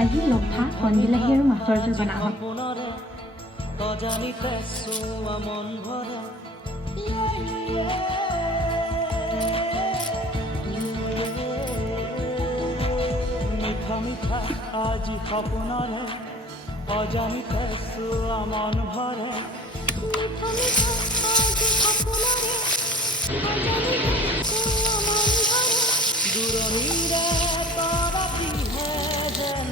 ভাজি লফা কণ বিলাহী আৰু মাছৰ জোল বনাওঁ। মিঠা আজি সপোনৰে অজানিতে চোৱা মন ভৰে দূৰণিৰে তৰা পিহে যেন